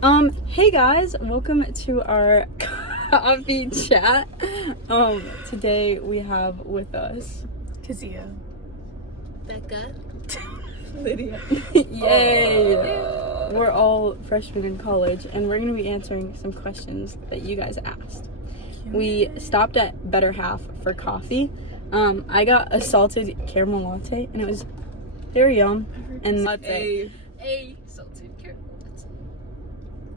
Hey guys, welcome to our coffee chat. Today we have with us Kazia, Becca, Lydia. Yay! We're all freshmen in college, and we're gonna be answering some questions that you guys asked. We stopped at Better Half for coffee. I got a salted caramel latte, and it was very yum. And latte. a salted caramel.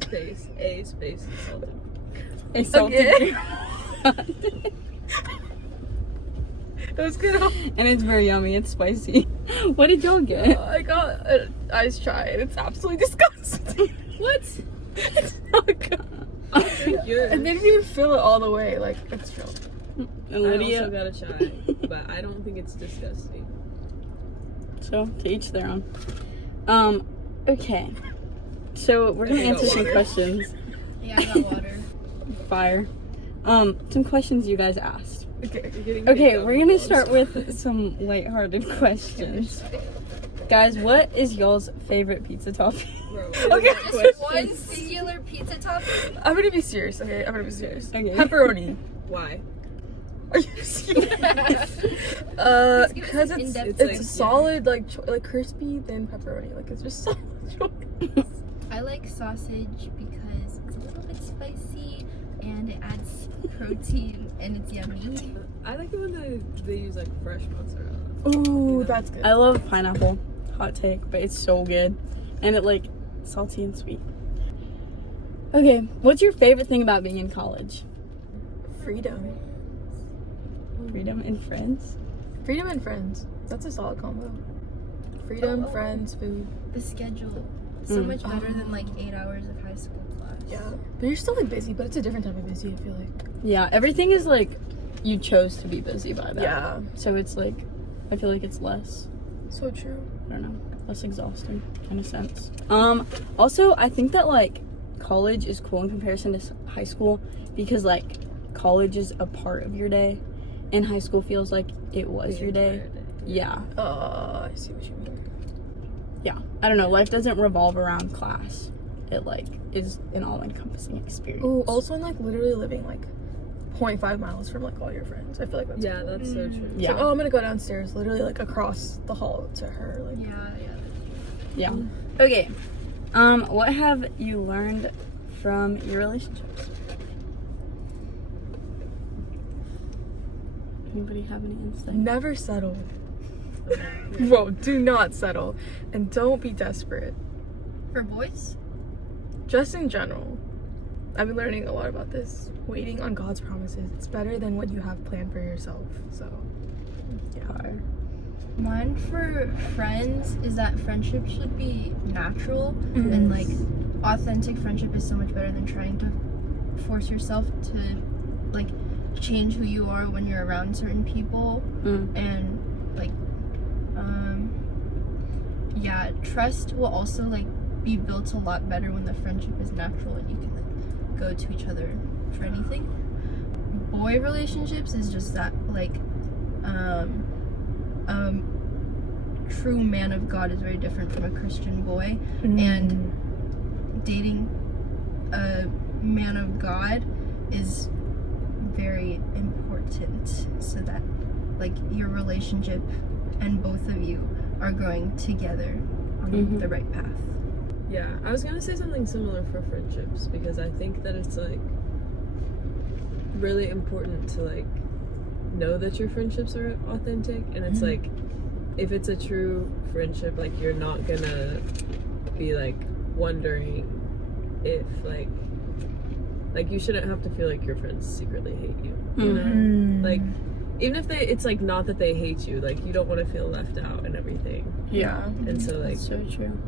Space salted. A salted Okay. caramel. That was good. And it's very yummy. It's spicy. What did y'all get? I got an ice chai and it's absolutely disgusting. What? It's not good. And they didn't even fill it all the way. Like, it's real. And Lydia. I also got a chai, but I don't think it's disgusting. So, to each their own. Okay. So, we're gonna answer some questions. Yeah, I got water. Fire. Some questions you guys asked. Okay. Okay, we're gonna start with some lighthearted questions. Guys, what is y'all's favorite pizza topping? Okay. Just one singular pizza topping. I'm gonna be serious, okay? I'm gonna be serious. Okay. Pepperoni. Why? Are you serious? Because In-depth it's like- solid, like crispy, then pepperoni. Like, it's just solid choice. I like sausage because it's a little bit spicy and it adds protein and it's yummy. I like it when they use like fresh mozzarella. Ooh, that's good. I love pineapple. Hot take, but it's so good. And it like salty and sweet. Okay, what's your favorite thing about being in college? Freedom. Freedom and friends? Freedom and friends. That's a solid combo. Freedom, Oh. friends, food. The schedule. So Mm. much better than like 8 hours of high school class. Yeah. But you're still like busy, but it's a different type of busy, I feel like. Yeah, everything is like you chose to be busy by that. Yeah. So it's like, I feel like it's less, So true. I don't know, less exhausting in a sense. Also, I think that like college is cool in comparison to high school because like college is a part of your day and high school feels like it was your day. Yeah. I see what you mean. Yeah. I don't know, life doesn't revolve around class. It like is an all-encompassing experience. Ooh, also like literally living like 0.5 miles from like all your friends. I feel like that's Yeah, cool. that's so true. It's Yeah. like, oh, I'm gonna go downstairs, literally like across the hall to her. Like, Yeah. Yeah. Okay. What have you learned from your relationships? Anybody have any insight? never settle. Bro, do not settle. And don't be desperate. For boys? Just in general. I've been learning a lot about this. Waiting on God's promises. It's better than what you have planned for yourself. So, yeah. Mine for friends is that friendship should be natural and like authentic friendship is so much better than trying to force yourself to like change who you are when you're around certain people and like yeah, trust will also like be built a lot better when the friendship is natural and you can like go to each other for anything. Boy relationships is just that like true man of God is very different from a Christian boy, and dating a man of God is very important so that like your relationship and both of you are going together on the right path. Yeah, I was gonna say something similar for friendships because I think that it's like really important to like know that your friendships are authentic, and it's like if it's a true friendship, like you're not gonna be like wondering if like you shouldn't have to feel like your friends secretly hate you, you know? Like even if it's like not that they hate you, like you don't want to feel left out and everything. Yeah. And so like That's so true.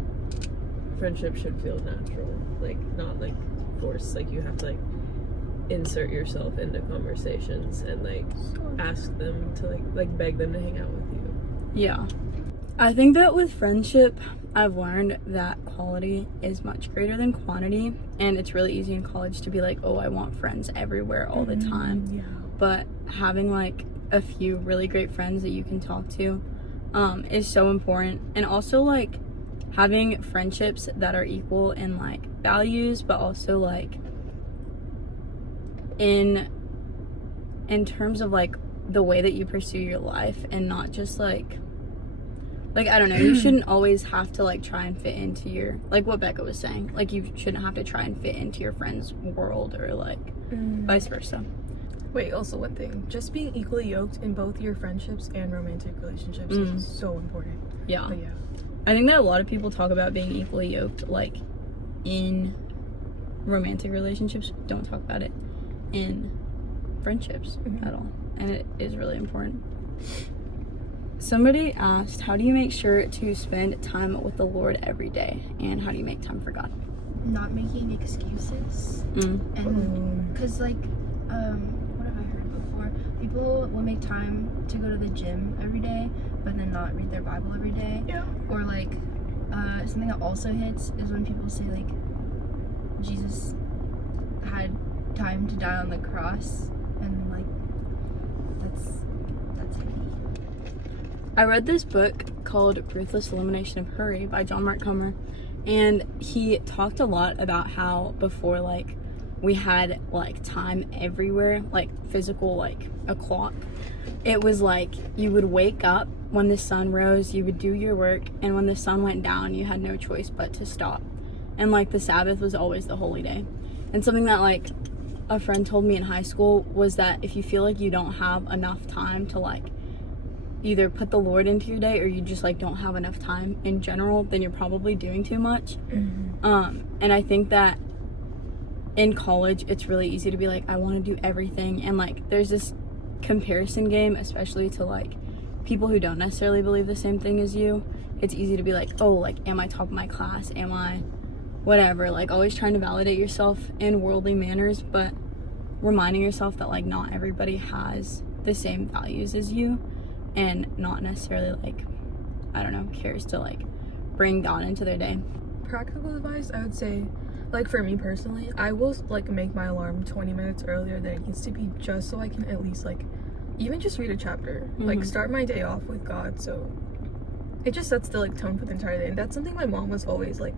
friendship should feel natural, like not like forced, like you have to like insert yourself into conversations and like ask them to like beg them to hang out with you. Yeah. I think that with friendship, I've learned that quality is much greater than quantity, and it's really easy in college to be like, oh, I want friends everywhere all the time. Yeah. But having like a few really great friends that you can talk to is so important. And also like having friendships that are equal in like values, but also like in terms of like the way that you pursue your life, and not just like I don't know, you shouldn't always have to like try and fit into your, like what Becca was saying, like you shouldn't have to try and fit into your friend's world, or like vice versa. Wait, also one thing, just being equally yoked in both your friendships and romantic relationships is so important. Yeah. But yeah. I think that a lot of people talk about being equally yoked like in romantic relationships, don't talk about it in friendships at all, and it is really important. Somebody asked, how do you make sure to spend time with the Lord every day, and how do you make time for God? Not making excuses. And because like what have I heard before, people will make time to go to the gym every day but then not read their Bible every day. Yeah. Or like something that also hits is when people say like Jesus had time to die on the cross, and like that's heavy. I read this book called Ruthless Elimination of Hurry by John Mark Comer, and he talked a lot about how before like we had like time everywhere, like physical, like a clock. It was like you would wake up when the sun rose, you would do your work, and when the sun went down you had no choice but to stop. And like the Sabbath was always the holy day. And something that like a friend told me in high school was that if you feel like you don't have enough time to like either put the Lord into your day, or you just like don't have enough time in general, then you're probably doing too much. And I think that in college it's really easy to be like, I want to do everything, and like there's this comparison game, especially to like people who don't necessarily believe the same thing as you. It's easy to be like, oh, like am I top of my class, am I whatever, like always trying to validate yourself in worldly manners, but reminding yourself that like not everybody has the same values as you, and not necessarily like, I don't know, cares to like bring God into their day. Practical advice, I would say, like for me personally, I will like make my alarm 20 minutes earlier than it needs to be, just so I can at least like even just read a chapter, like start my day off with God. So it just sets the like tone for the entire day. And that's something my mom was always like,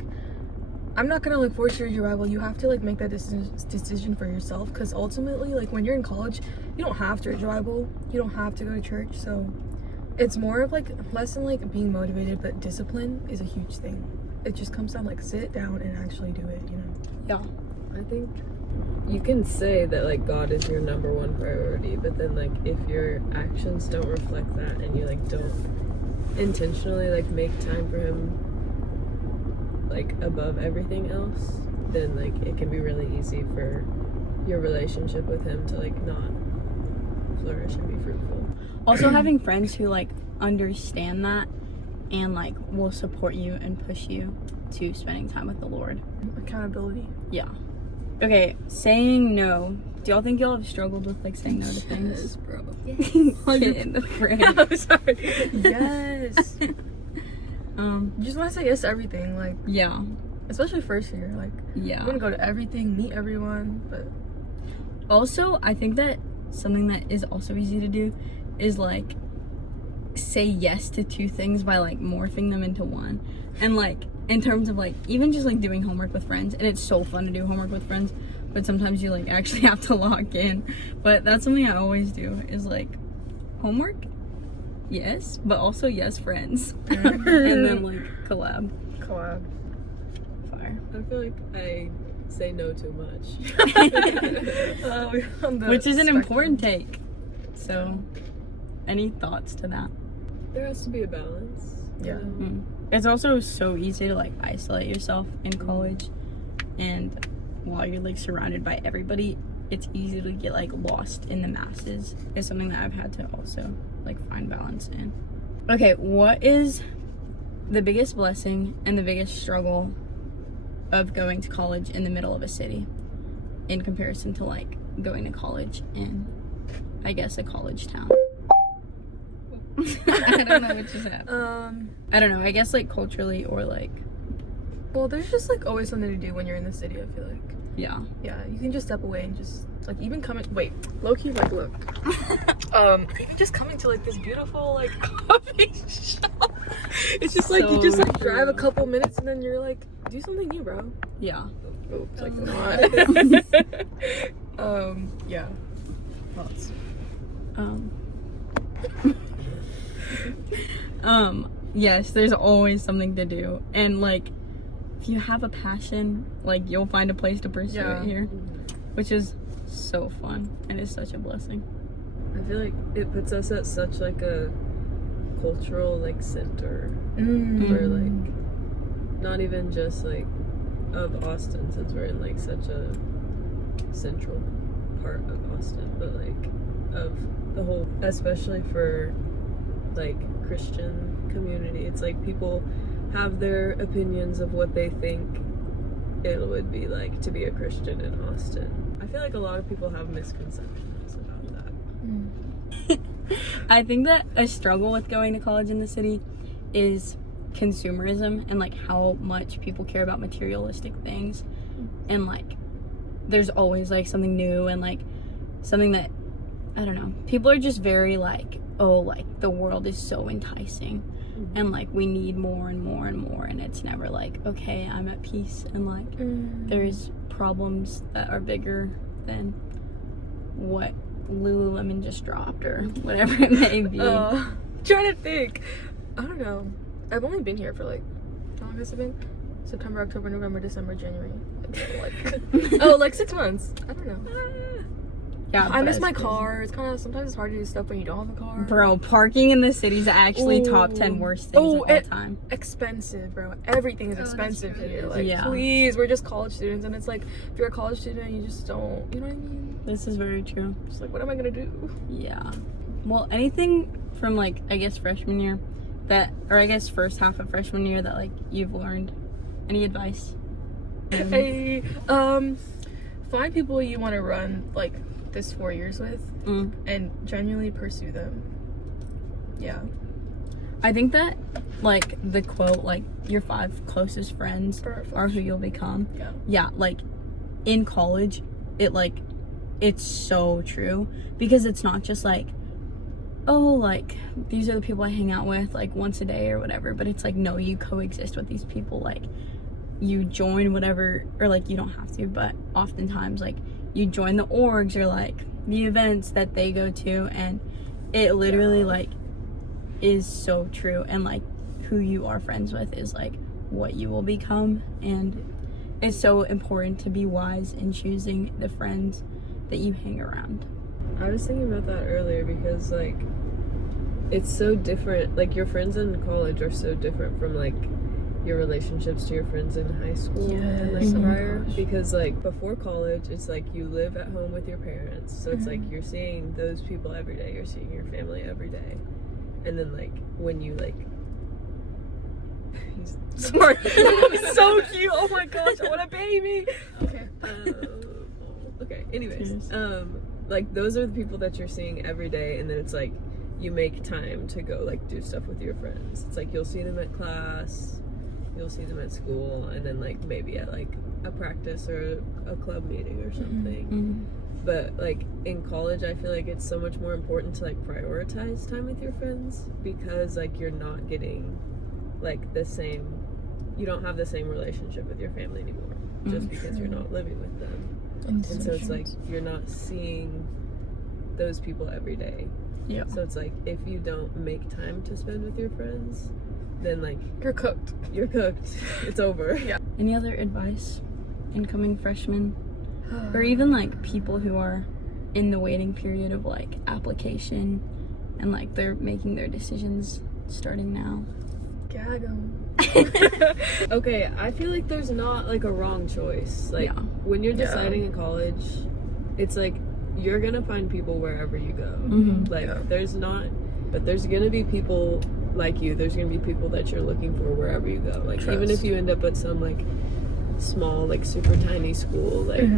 I'm not gonna like force you to read your Bible, you have to like make that decision for yourself, because ultimately like when you're in college you don't have to read your Bible, you don't have to go to church. So it's more of like less than like being motivated, but discipline is a huge thing. It just comes down like sit down and actually do it, you know. Yeah. I think you can say that like God is your number one priority, but then like if your actions don't reflect that, and you like don't intentionally like make time for him like above everything else, then like it can be really easy for your relationship with him to like not flourish and be fruitful. Also having friends who like understand that and like will support you and push you to spending time with the Lord. Accountability. Yeah. Okay, saying no. Do y'all think y'all have struggled with like saying no to things? Yes, bro. Get in the frame. I'm sorry. Yes. You just want to say yes to everything, like Yeah. especially first year, like Yeah. you want to go to everything, meet everyone, but Also, I think that something that is also easy to do is like say yes to two things by like morphing them into one. And like in terms of like even just like doing homework with friends, and it's so fun to do homework with friends, but sometimes you like actually have to log in. But that's something I always do, is like homework, yes, but also yes friends. And then like collab. Fire. I feel like I say no too much. Which is an important take. So any thoughts to that? There has to be a balance. Yeah. It's also so easy to like isolate yourself in college, and while you're like surrounded by everybody, it's easy to get like lost in the masses. Is something that I've had to also like find balance in. Okay, what is the biggest blessing and the biggest struggle of going to college in the middle of a city in comparison to like going to college in, I guess, a college town? I don't know what you said. I don't know, I guess like culturally, or like, well, there's just like always something to do when you're in the city, I feel like. yeah. Yeah, you can just step away and just like even coming, wait, low-key, like look. Even just coming to like this beautiful like coffee shop It's just like, you So just like true. drive a couple minutes and then you're like, do something new, bro. Yeah. Oops, like not. Yeah. Thoughts. Yes, there's always something to do. And like, if you have a passion, like you'll find a place to pursue Yeah. it here, which is so fun and it's such a blessing. I feel like it puts us at such like a cultural like center for like not even just like of Austin, since we're in like such a central part of Austin, but like of the whole, especially for like Christian community. It's like people have their opinions of what they think it would be like to be a Christian in Austin. I feel like a lot of people have misconceptions about that. I think that a struggle with going to college in the city is consumerism and like how much people care about materialistic things, and like there's always like something new and like something that, I don't know, people are just very like, oh, like the world is so enticing and like we need more and more and more, and it's never like, okay, I'm at peace, and like there's problems that are bigger than what Lululemon just dropped or whatever it may be. Trying to think. I don't know. I've only been here for like, how long has it been? September, October, November, December, January. Like 6 months. I don't know. Yeah, I miss but my it's car. It's kind of, sometimes it's hard to do stuff when you don't have a car. Bro, parking in the city is actually top 10 worst things of all time. Expensive, bro. Everything is that's expensive true. here. Like, Yeah. please, we're just college students, and it's like, if you're a college student, you just don't, you know what I mean? This is very true. Just like, what am I gonna do? Yeah. Well, anything from like, I guess freshman year that, or I guess first half of freshman year that like you've learned? Any advice? Hey, find people you want to run like this 4 years with, and genuinely pursue them. Yeah. I think that like the quote, like your 5 closest friends Perfect. are who you'll become. Yeah. Yeah, like in college, it's so true, because it's not just like, oh, like these are the people I hang out with like once a day or whatever, but it's like, no, you coexist with these people, like you join whatever, or like you don't have to, but oftentimes like you join the orgs or like the events that they go to, and it literally like is so true, and like who you are friends with is like what you will become, and it's so important to be wise in choosing the friends that you hang around. I was thinking about that earlier because like it's so different. Like your friends in college are so different from like your relationships to your friends in high school and like Yes. Oh my prior, gosh. because like before college it's like you live at home with your parents, so it's like you're seeing those people every day, you're seeing your family every day, and then like when you like he's Sorry. So cute. Oh my gosh, I want a baby. Okay. okay, anyways, Cheers. like those are the people that you're seeing every day, and then it's like you make time to go like do stuff with your friends. It's like you'll see them at class, you'll see them at school, and then like maybe at like a practice or a club meeting or something. But like in college, I feel like it's so much more important to like prioritize time with your friends, because like you're not getting like the same, you don't have the same relationship with your family anymore, just because you're not living with them. And so it's like you're not seeing those people every day. Yeah. So it's like if you don't make time to spend with your friends, then like You're cooked. you're cooked. It's over. Yeah. Any other advice, incoming freshmen, or even like people who are in the waiting period of like application and like they're making their decisions starting now? Gag 'em. Okay, I feel like there's not like a wrong choice. Like Yeah. when you're deciding in college, it's like you're gonna find people wherever you go. Like there's not, but there's gonna be people like you. There's gonna be people that you're looking for wherever you go. Like even if you end up at some like small, like super tiny school, like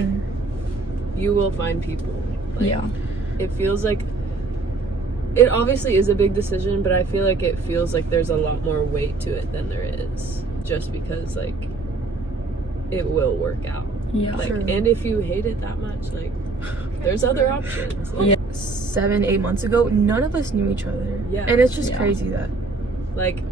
you will find people. Like, it feels like it obviously is a big decision, but I feel like it feels like there's a lot more weight to it than there is, just because like it will work out. Yeah. Like, Sure. and if you hate it that much, like there's other options. Like, 7-8 months ago, none of us knew each other. Yeah. And it's just Yeah. crazy that. like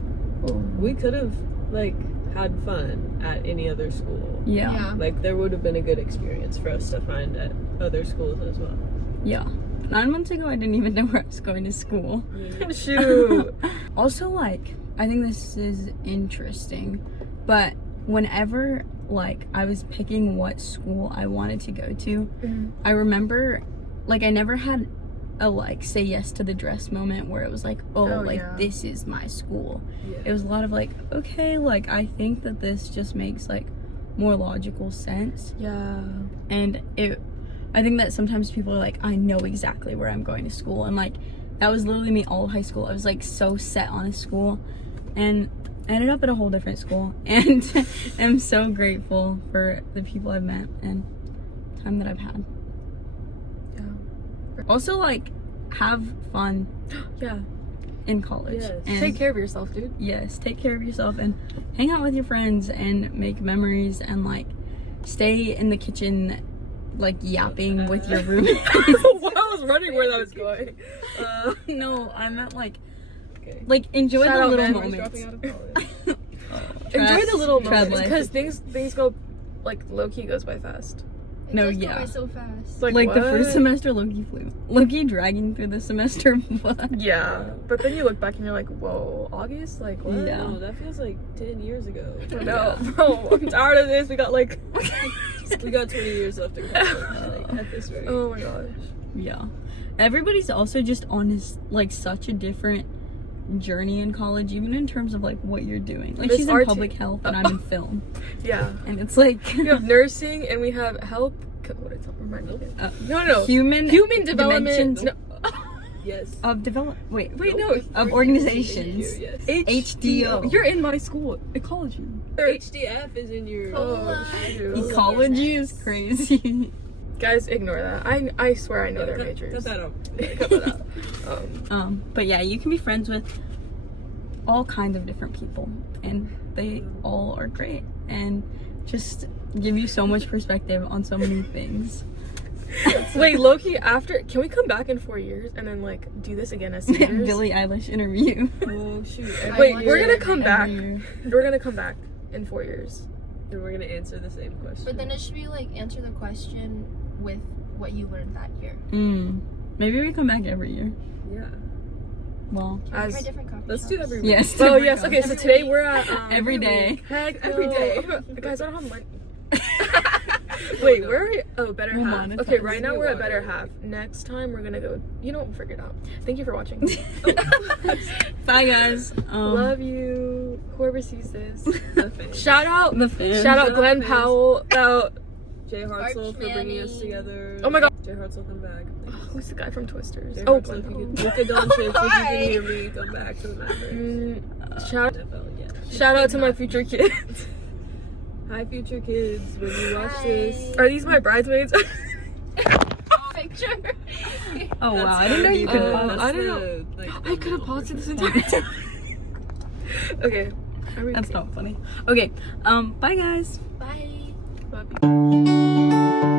we could have like had fun at any other school. Yeah. Like there would have been a good experience for us to find at other schools as well. Yeah. 9 months ago, I didn't even know where I was going to school. Shoot. Also, like, I think this is interesting, but whenever, like, I was picking what school I wanted to go to, I remember, like, I never had a, like, say yes to the dress moment where it was like, this is my school. Yeah. It was a lot of, like, okay, like, I think that this just makes, like, more logical sense. Yeah. And I think that sometimes people are like, I know exactly where I'm going to school, and like that was literally me all of high school. I was like so set on a school, and I ended up at a whole different school, and I'm so grateful for the people I've met and time that I've had. Yeah. Also, like, have fun Yeah. in college. Yes. And Take care of yourself, dude. yes, take care of yourself and hang out with your friends and make memories, and like stay in the kitchen like yapping with your roommate. Well, I was wondering where that was going. No, I meant like Okay. like enjoy Shout the out, little man. Dropping moments. out of college. Enjoy the little Tread moments, life. because things go, like, low-key goes by fast. It No, does go yeah. by so fast. Like the first what? semester, Loki flew. Loki dragging through the semester. But Yeah, but then you look back and you're like, whoa, August? Like, what? Yeah. Oh, that feels like 10 years ago. No, bro, I'm tired of this. We got like, We got 20 years left in college, like, at this rate. oh my gosh. yeah, everybody's also just on this like such a different journey in college, even in terms of like what you're doing. Like Miss she's in RT. public health and I'm in film, Yeah. and it's like We have nursing and we have health. What is it? Remind me again. No. human development. dimensions No. Yes. of develop. Wait, no. of organizations. Yes. HDO. You're in my school, ecology. HDF is in your. Oh, shoot. Ecology is crazy. Guys, ignore that. I swear I know their Cut majors. that out. Cut that out. But yeah, you can be friends with all kinds of different people, and they all are great, and just give you so much perspective on so many things. Wait, Loki, after, can we come back in 4 years and then like do this again as seniors? Billie Eilish interview. Oh shoot. Wait, I we're wonder gonna come back. Every year. We're gonna come back in 4 years. And we're gonna answer the same question. But then it should be like answer the question with what you learned that year. Maybe we come back every year. Yeah. Well, Can we As- try different coffee Let's shops? do every week. yes. Oh every yes, time. okay, so today we're at Every day. Heck Every no. day. Guys, I don't have money. Wait, where are we? Oh, better We'll half. monetize Okay, right now you we're at water. better half. Next time we're gonna go. You know, we'll figure it out. Thank you for watching. Bye guys. Love you. Whoever sees this. The fan. Shout out. The fans. Shout out Shout Glenn out Powell. Jay Hartzell for bringing us Manning. together. Oh my God. Jay Hartzell, come back. Who's the guy from Twisters? Jay Oh, Hartzell, Glenn if you Powell. could, Luka Doncic, if you Hi. can hear me, come back to the Mavericks. Shout NFL, yeah. Shout out to my future kids. Hi, future kids. When you watch Hi. this, Are these my bridesmaids? Picture. Oh wow, I didn't know you could. that's I don't know. I could have paused it this entire time. Okay. Are we That's not funny. Okay. Bye guys. Bye. Love you.